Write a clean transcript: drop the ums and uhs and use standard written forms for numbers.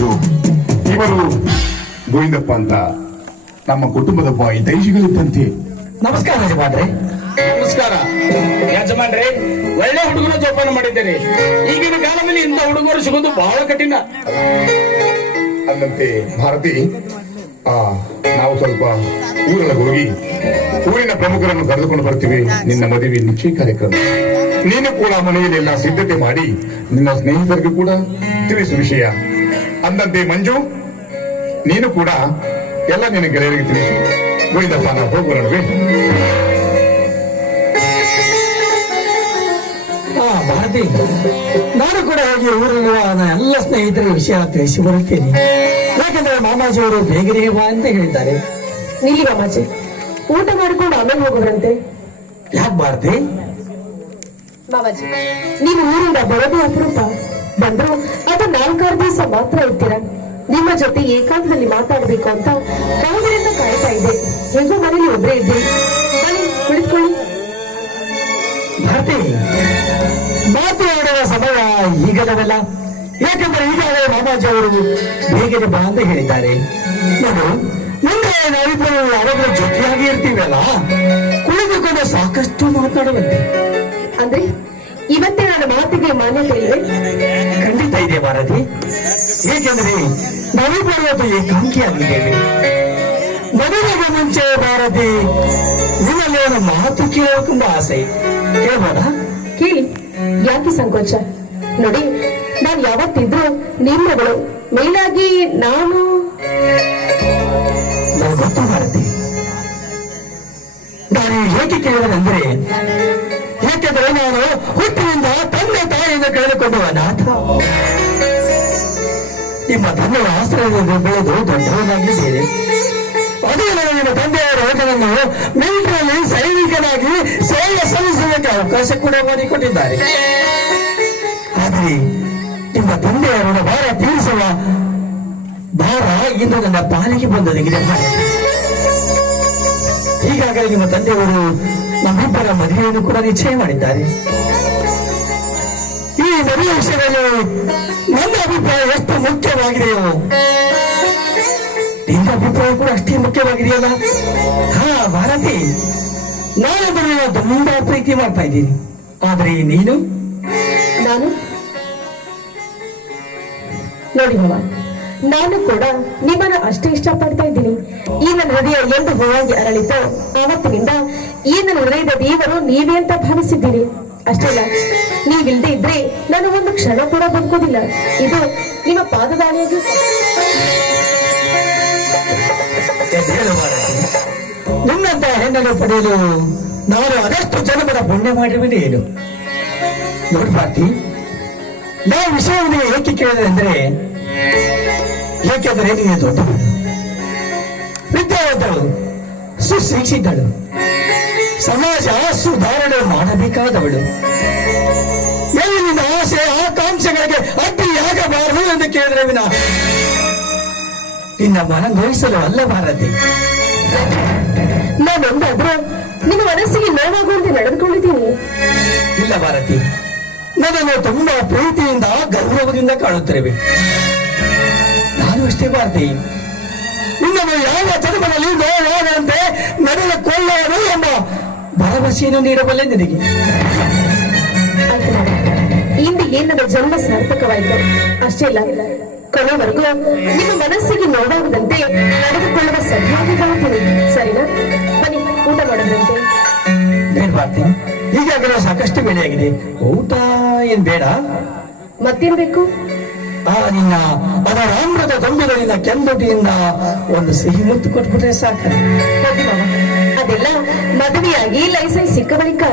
ಮಂಜು, ಇವರು ಗೋವಿಂದಪ್ಪ ಅಂತ ನಮ್ಮ ಕುಟುಂಬದ ಬಾಯಿ ದೈಜಿಗಳಿದ್ದಂತೆ. ನಮಸ್ಕಾರ ಯಜಮಾನ್ರೆ. ನಮಸ್ಕಾರ ಯಜಮಾನ್ರೆ. ಒಳ್ಳೆ ಹುಡುಗರು ಜೋಪಾನ ಮಾಡಿದ್ದೇನೆ. ಈಗಿನ ಕಾಲದಲ್ಲಿ ಇಂಥ ಹುಡುಗರು ಸಿಗೋದು ಬಹಳ ಕಠಿಣ. ಅಂದಂತೆ ಭಾರತಿ, ನಾವು ಸ್ವಲ್ಪ ಊರೊಳಗೆ ಹೋಗಿ ಊರಿನ ಪ್ರಮುಖರನ್ನು ಕರೆದುಕೊಂಡು ಬರ್ತೀವಿ. ನಿನ್ನ ಮದುವೆ ನಿಶ್ಚಯ ಕಾರ್ಯಕ್ರಮ. ನೀನು ಕೂಡ ಮನೆಯಲ್ಲೆಲ್ಲ ಸಿದ್ಧತೆ ಮಾಡಿ ನಿನ್ನ ಸ್ನೇಹಿತರಿಗೂ ಕೂಡ ತಿಳಿಸು ವಿಷಯ. ಅಂದಂತೆ ಮಂಜು, ನೀನು ಕೂಡ ಎಲ್ಲ ನಿನ್ನ ಗೆಳೆಯರಿಗೆ ತಿಳಿಸು. ಗೋವಿಂದಪ್ಪ, ನಾವು ಹೋಗೋಣವೇ? ಭಾರತಿ, ನಾನು ಕೂಡ ಹೋಗಿ ಊರಲ್ಲಿರುವ ಎಲ್ಲ ಸ್ನೇಹಿತರಿಗೆ ವಿಷಯ ತಿಳಿಸಿ ಬರುತ್ತೇನೆ. ಯಾಕಂದ್ರೆ ಮಾಮಾಜಿ ಅವರು ಬೇಗನೆ ಬಾ ಅಂತ ಹೇಳಿದ್ದಾರೆ. ನಿಲ್ಲಿ ಮಾಮಾಜಿ, ಊಟ ಮಾಡಿಕೊಂಡು ಆಮೇಲೆ ಹೋಗೋರಂತೆ. ಯಾಕೆ ಭಾರತಿ? ಮಾಮಾಜಿ, ನೀವು ಊರಿಂದ ಬರೋದೇ ಅಪರೂಪ. ಬಂದ್ರು ಅದು 4-6 ದಿವಸ ಮಾತ್ರ ಇರ್ತೀರಾ. ನಿಮ್ಮ ಜೊತೆ ಏಕಾಂತದಲ್ಲಿ ಮಾತಾಡ್ಬೇಕು ಅಂತ ಕಾಲದಿಂದ ಕಾಯ್ತಾ ಇದೆ. ಹೇಗೋ ಮನೇಲಿ ಒಬ್ಬರೇ ಇದ್ದೀರಿ, ಬನ್ನಿ ಕುಳಿತುಕೊಳ್ಳಿ. ಭಾರತಿ, ಮಾತನಾಡುವ ಸಮಯ ಈಗಲವಲ್ಲ. ಯಾಕಂದ್ರೆ ಈಗಾಗಲೇ ಮಾಮಾಜಿ ಅವರು ಬೇಗನೆ ಬಾ ಅಂತ ಹೇಳಿದ್ದಾರೆ. ನಾನು ಮುಂದೆ ನಾವಿಬ್ಬರು ಯಾವಾಗಲೂ ಜೊತೆಯಾಗಿ ಇರ್ತೀವಲ್ಲ, ಕುಳಿತುಕೊಂಡು ಸಾಕಷ್ಟು ಮಾತನಾಡುವಂತೆ. ಅಂದ್ರೆ ಇವತ್ತೇ ನನ್ನ ಮಾತಿಗೆ ಮಾನ್ಯತೆ ಇಲ್ವೇ? ಖಂಡಿತ ಇದೆ ಭಾರತಿ. ಏಕೆಂದ್ರೆ ನಾವಿಬ್ಬರು ಇವತ್ತು ಏಕಾಂಗಿಯಾಗಿದ್ದೇವೆ. ಮದುವೆಗೆ ಮುಂಚೆ ಭಾರತಿ, ನಿಮ್ಮಲ್ಲಿ ಒಂದು ಮಾತು ಕೇಳಬೇಕೆಂಬ ಆಸೆ. ಕೇಳಬಹುದಾ? ಕೇಳಿ, ಯಾಕೆ ಸಂಕೋಚ? ನೋಡಿ, ನಾನು ಯಾವತ್ತಿದ್ರು ನಿಮ್ಮಗಳು, ಮೇಲಾಗಿ ನಾನು ಗೊತ್ತು ಭಾರತಿ. ನಾನು ಏಕೆ ಕೇಳಿದೆಂದ್ರೆ, ಏಕೆಂದ್ರೆ ನಾನು ಹುಟ್ಟಿನಿಂದ ತಂದೆ ತಾಯಿಯಿಂದ ಕಳೆದುಕೊಂಡು ಅನಾಥ. ನಿಮ್ಮ ತಂದೆಯ ಆಶ್ರಯದಿಂದ ಬೆಳೆದು ದೊಡ್ಡವನಾಗಿದ್ದೇನೆ. ಅದೇ ನಿಮ್ಮ ತಂದೆಯವರ ಹೋಟೆಲನ್ನು ಮಿಲಿಟರಿಯಲ್ಲಿ ಸೈನಿಕನಾಗಿ ಸೇವೆ ಸಲ್ಲಿಸುವುದಕ್ಕೆ ಅವಕಾಶ ಕೂಡ ಮಾಡಿಕೊಟ್ಟಿದ್ದಾರೆ. ಆದರೆ ನಿಮ್ಮ ತಂದೆಯವರ ಭಾರ ತೀರಿಸುವ ಭಾರ ಇಂದು ನನ್ನ ಪಾಲಿಗೆ ಬಂದೊದಗಿದೆ. ಈಗಾಗಲೇ ನಿಮ್ಮ ತಂದೆಯವರು ನಮ್ಮಿಬ್ಬರ ಮದುವೆಯನ್ನು ಕೂಡ ನಿಶ್ಚಯ ಮಾಡಿದ್ದಾರೆ. ಈ ಮದುವೆ ವಿಷಯದಲ್ಲಿ ನನ್ನ ಅಭಿಪ್ರಾಯ ಎಷ್ಟು ಮುಖ್ಯವಾಗಿದೆಯೋ, ನಿನ್ನ ಅಭಿಪ್ರಾಯ ಕೂಡ ಅಷ್ಟೇ ಮುಖ್ಯವಾಗಿದೆಯಲ್ಲ. ಭಾರತಿ, ನಾನು ತುಂಬಾ ಪ್ರೀತಿ ಮಾಡ್ತಾ ಇದ್ದೀನಿ. ಆದ್ರೆ ನೀನು? ನಾನು ನೋಡಿ ಮಾವ, ನಾನು ಕೂಡ ನಿಮ್ಮನ್ನ ಅಷ್ಟೇ ಇಷ್ಟಪಡ್ತಾ ಇದ್ದೀನಿ. ಈ ನನ್ನ ಹೃದಯ ಎಂದು ಹೂವಾಗಿ ಅರಳಿತೋ ಆವತ್ತಿನಿಂದ ಈ ನನ್ನ ಹೃದಯದ ದೇವರು ನೀವೇ ಅಂತ ಭಾವಿಸಿದ್ದೀನಿ. ಅಷ್ಟಲ್ಲ, ನೀವಿಲ್ದೇ ಇದ್ರೆ ನಾನು ಒಂದು ಕ್ಷಣ ಕೂಡ ಬದುಕೋದಿಲ್ಲ. ಇದು ನಿಮ್ಮ ಪಾದದಾಳಿಯಾಗಿ. ನಿನ್ನಂತ ಹೆಣ್ಣನ್ನು ಪಡೆಯಲು ನಾನು ಅದಷ್ಟು ಜನ್ಮದ ಪುಣ್ಯ ಮಾಡಿರುವುದೇ ಏನು? ನೋಡಿ ಭಾರತಿ, ನಾವು ವಿಷಯವನ್ನು ಏಕೆ ಕೇಳಿದೆ ಅಂದ್ರೆ, ಏಕೆಂದರೆ ನೀನು ದೊಡ್ಡವಳು, ವಿದ್ಯಾವಂತಳು, ಸುಶಿಕ್ಷಿತಳು, ಸಮಾಜ ಸುಧಾರಣೆ ಮಾಡಬೇಕಾದವಳು. ಎಲ್ಲಿನ ಆಸೆ ಆಕಾಂಕ್ಷೆಗಳಿಗೆ ಅಡ್ಡಿಯಾಗಬಾರದು ಎಂದು ಕೇಳಿದ್ರೆ ವಿನ ನಿನ್ನ ಮನ ನೋಯಿಸಲು ಅಲ್ಲ ಭಾರತಿ. ನಾನೊಂದಾದ್ರೂ ನಿಮ್ಮ ಮನಸ್ಸಿಗೆ ನೋವಾಗುವಂತೆ ನಡೆದುಕೊಂಡಿದ್ದೀನಿ. ಇಲ್ಲ ಭಾರತಿ, ನನ್ನನ್ನು ತುಂಬಾ ಪ್ರೀತಿಯಿಂದ ಗೌರವದಿಂದ ಕಾಣುತ್ತಿರುವೆ. ನಾನು ಅಷ್ಟೇ ಭಾರತಿ, ನಿನ್ನನ್ನು ಯಾವ ಜನ್ಮದಲ್ಲಿ ನೋವಾಗದಂತೆ ನಡೆದುಕೊಳ್ಳೋಣ ಎಂಬ ಭರವಸೆಯನ್ನು ನೀಡಬಲ್ಲೆ ನಿನಗೆ. ಇಂದು ನನ್ನ ಜನ್ಮ ಸಾರ್ಥಕವಾಯಿತು. ಅಷ್ಟೇ ಅಲ್ಲ, ಕೊನೆವರೆಗೂ ನಿಮ್ಮ ಮನಸ್ಸಿಗೆ ನೋವಾಗದಂತೆ ನಡೆದುಕೊಳ್ಳುವ ಸರಿಯಾಗಿ ಬರುತ್ತೀನಿ. ಸರಿನಾ? ಬನ್ನಿ, ಊಟ ಮಾಡೋದಂತೆ. ಬೇಡ ಭಾರತಿ, ಈಗಾಗಲೇ ಸಾಕಷ್ಟು ಬೆಳೆಯಾಗಿದೆ. ಊಟ ಏನ್ ಬೇಡ. ಮತ್ತೇನ್ ಬೇಕು? ನಿನ್ನ ಅದರ ಅಮೃತ ತುಂಬಿಗಳಿಂದ ಕೆಂದುಟಿಯಿಂದ ಒಂದು ಸಿಹಿ ಮುತ್ತು ಕೊಟ್ಬಿಟ್ರೆ ಸಾಕ. ಹೋಗಿ ಮಾವ, ಅದೆಲ್ಲ ಮದುವೆಯಾಗಿ ಲೈಸೆನ್ಸ್ ಸಿಕ್ಕ ಬಳಿಕ.